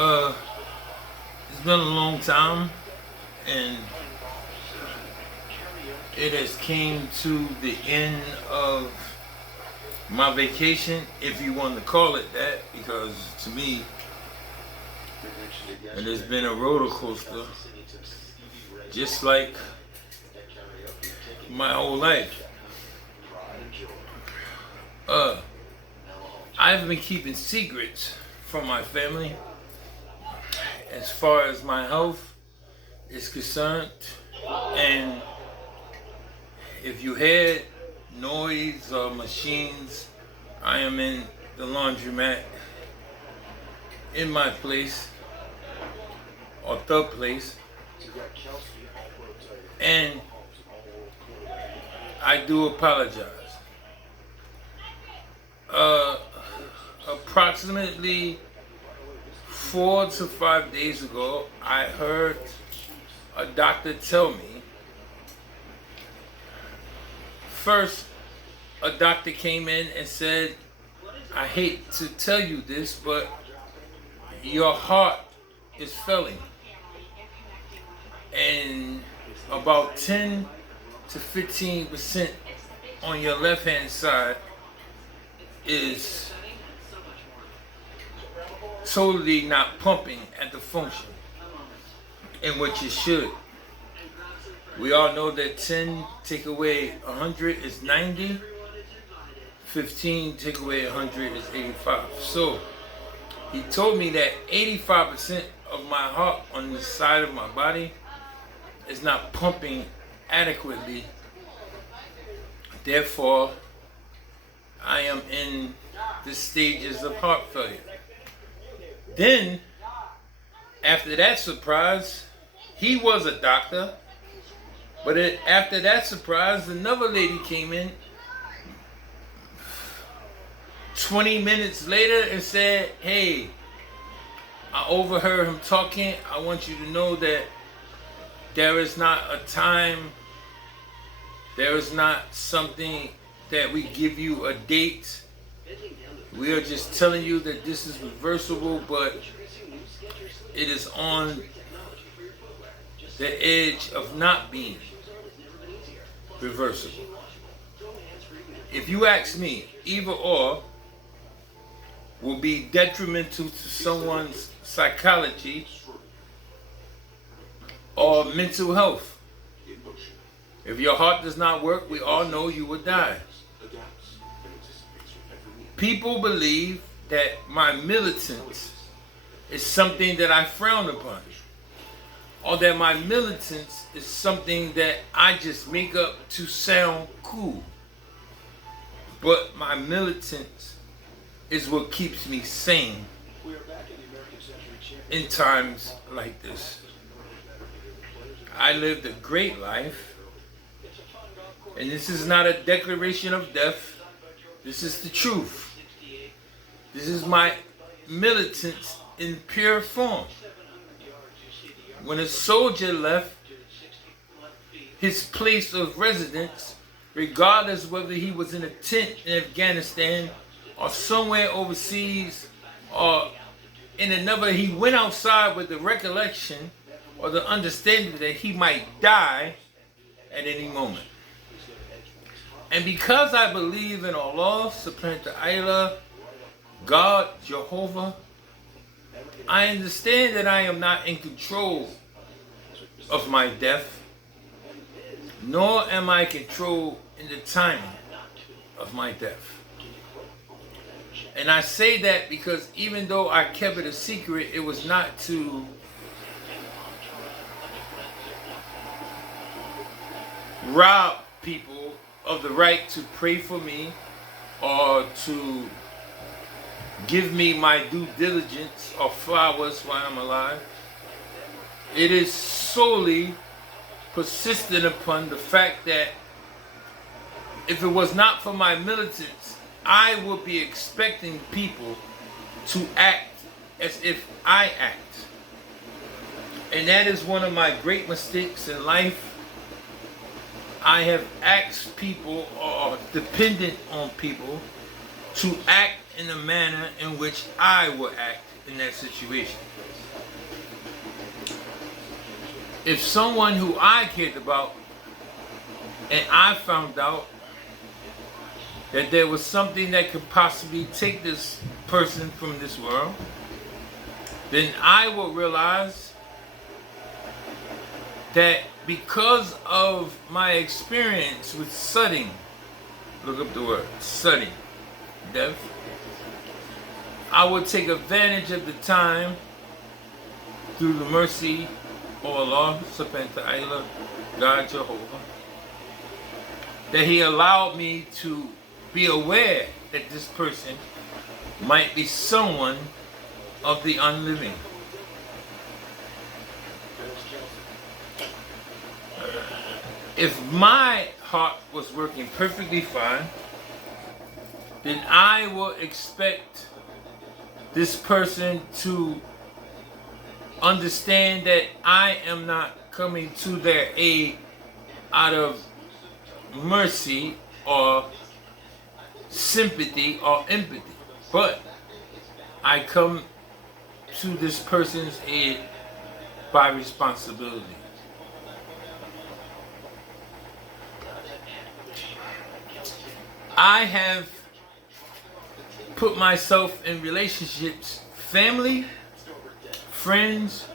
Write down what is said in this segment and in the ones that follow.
Uh, it's been a long time, and it has came to the end of my vacation, if you want to call it that, because to me, it has been a roller coaster, just like my whole life. Uh, I've been keeping secrets from my family as far as my health is concerned, and if you heard noise or machines, I am in the laundromat in my place or the place, and I do apologize. Uh, Approximately 4 to 5 days ago, I heard a doctor tell me. First, a doctor came in and said, I hate to tell you this, but your heart is failing. And about 10 to 15% on your left hand side is totally not pumping at the function in which it should. We all know that 10 take away 100 is 90, 15 take away 100 is 85. So he told me that 85% of my heart on the side of my body is not pumping adequately. Therefore, I am in the stages of heart failure. Then, after that surprise, he was a doctor. But after that surprise, another lady came in 20 minutes later and said, hey, I overheard him talking. I want you to know that there is not a time, there is not something that we give you a date. We are just telling you that this is reversible, but it is on the edge of not being reversible. If you ask me, either or will be detrimental to someone's psychology or mental health. If your heart does not work, we all know you will die. People believe that my militance is something that I frown upon, or that my militance is something that I just make up to sound cool. But my militance is what keeps me sane in times like this. I lived a great life, and this is not a declaration of death. This is the truth. This is my militance in pure form. When a soldier left his place of residence, regardless whether he was in a tent in Afghanistan or somewhere overseas or in another, he went outside with the recollection or the understanding that he might die at any moment. And because I believe in Allah, subhanahu wa God, Jehovah, I understand that I am not in control of my death, nor am I controlled in the timing of my death. And I say that because even though I kept it a secret, it was not to rob people of the right to pray for me or to give me my due diligence or flowers while I'm alive. It is solely persistent upon the fact that if it was not for my militants, I would be expecting people to act as if I act. And that is one of my great mistakes in life. I have asked people or dependent on people to act in the manner in which I would act in that situation. if someone who I cared about and I found out that there was something that could possibly take this person from this world, then I will realize that because of my experience with sudden, look up the word, sudden death, I will take advantage of the time through the mercy of Allah subhanahu wa ta'ala, God Jehovah, that He allowed me to be aware that this person might be someone of the unliving. If my heart was working perfectly fine, then I will expect this person to understand that I am not coming to their aid out of mercy or sympathy or empathy, but I come to this person's aid by responsibility. I have put myself in relationships, family, friends,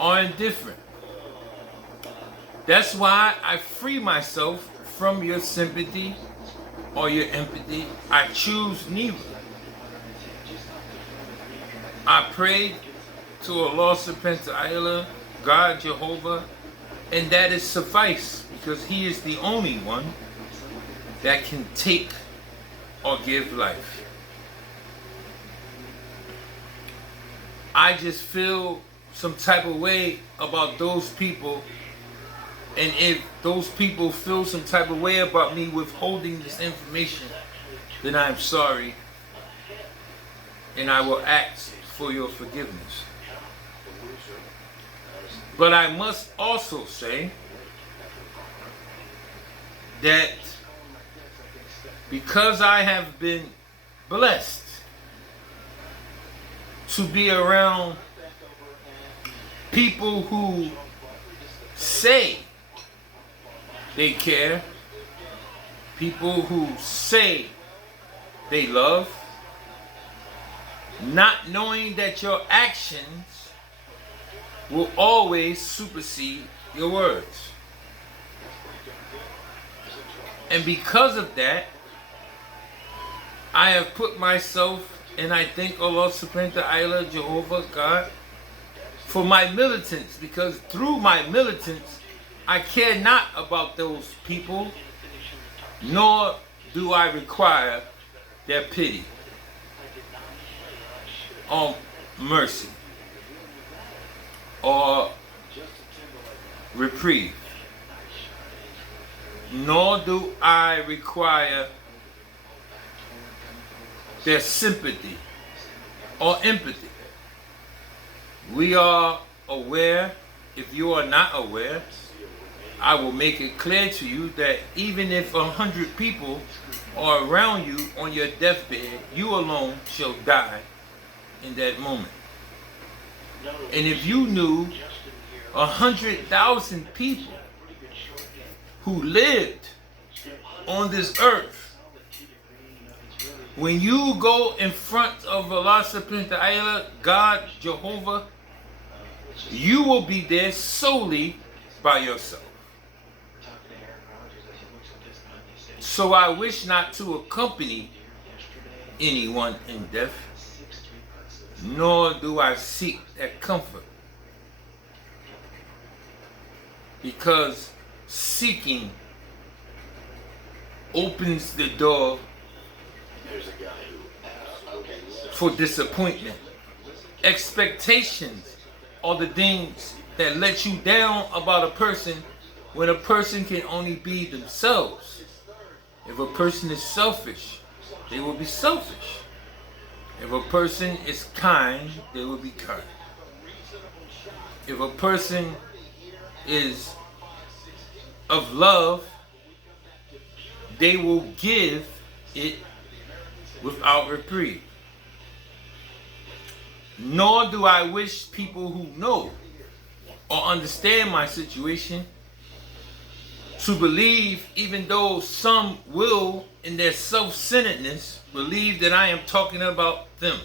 or indifferent. That's why I free myself from your sympathy or your empathy. I choose neither. I pray to Allah subhanahu wa ta'ala, God Jehovah, and that is suffice, because He is the only one that can take or give life. I just feel some type of way about those people, and if those people feel some type of way about me withholding this information, then I'm sorry, and I will ask for your forgiveness. But I must also say that because I have been blessed to be around people who say they care, people who say they love, not knowing that your actions will always supersede your words. And because of that, I have put myself, and I thank Allah subhanahu wa ta'ala, Jehovah God, for my militants, because through my militants, I care not about those people, nor do I require their pity or mercy or reprieve, nor do I require their sympathy or empathy. We are aware. If you are not aware, I will make it clear to you that even if 100 people are around you on your deathbed, you alone shall die in that moment. And if you knew 100,000 people who lived on this earth, when you go in front of Allah subhanahu wa ta'ala, God, Jehovah, you will be there solely by yourself. So I wish not to accompany anyone in death, nor do I seek that comfort, because seeking opens the door for disappointment. Expectations are the things that let you down about a person, when a person can only be themselves. If a person is selfish, they will be selfish. If a person is kind, they will be kind. If a person is of love, they will give it without reprieve. Nor do I wish people who know or understand my situation, to believe, even though some will, in their self-centeredness, believe that I am talking about them,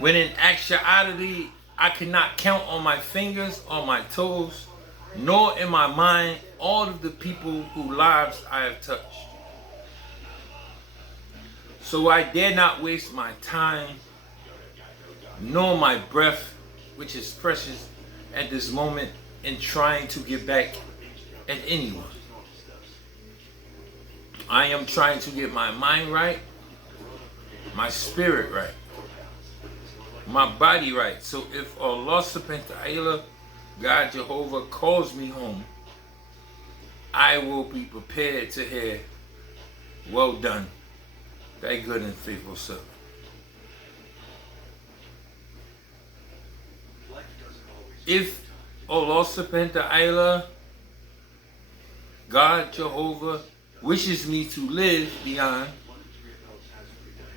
when in actuality, I cannot count on my fingers or my toes, nor in my mind all of the people whose lives I have touched. So I dare not waste my time, nor my breath, which is precious at this moment, in trying to get back at anyone. I am trying to get my mind right, my spirit right, my body right. So if Allah subhanahu wa ta'ala, God Jehovah, calls me home, I will be prepared to hear, well done, thy good and faithful servant. If Allah subhanahu wa ta'ala, God Jehovah, wishes me to live beyond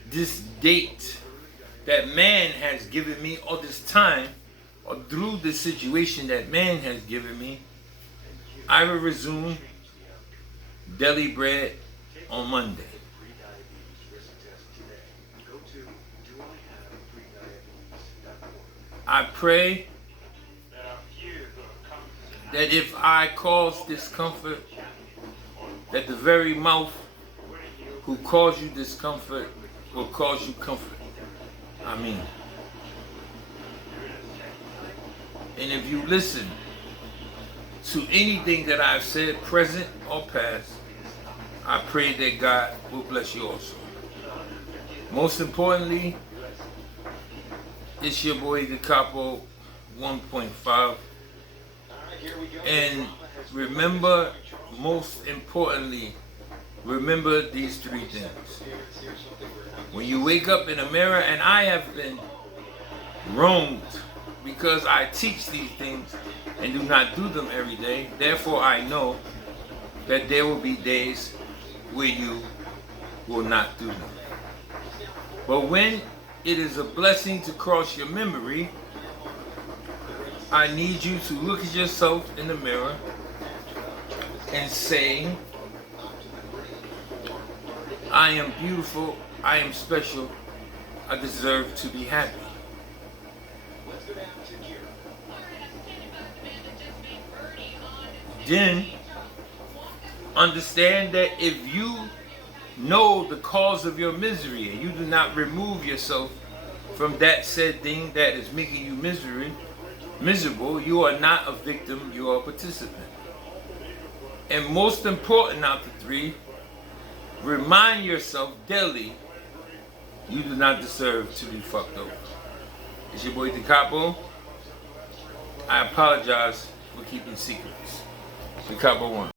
this date that man has given me, or this time, or through the situation that man has given me, I will resume daily bread on Monday. I pray that if I cause discomfort, that the very mouth who caused you discomfort will cause you comfort. Amen. And if you listen to anything that I've said, present or past, I pray that God will bless you also. Most importantly, it's your boy Decopbo 1.5. And remember, most importantly, remember these three things. When you wake up in a mirror, and I have been wronged because I teach these things and do not do them every day, therefore I know that there will be days where you will not do them. But when it is a blessing to cross your memory, I need you to look at yourself in the mirror and say, I am beautiful, I am special, I deserve to be happy. Then understand that if you know the cause of your misery and you do not remove yourself from that said thing that is making you miserable, you are not a victim, you are a participant. And most important out of the three, remind yourself daily, you do not deserve to be fucked over. It's your boy Decopbo. I apologize for keeping secrets. Decopbo 1.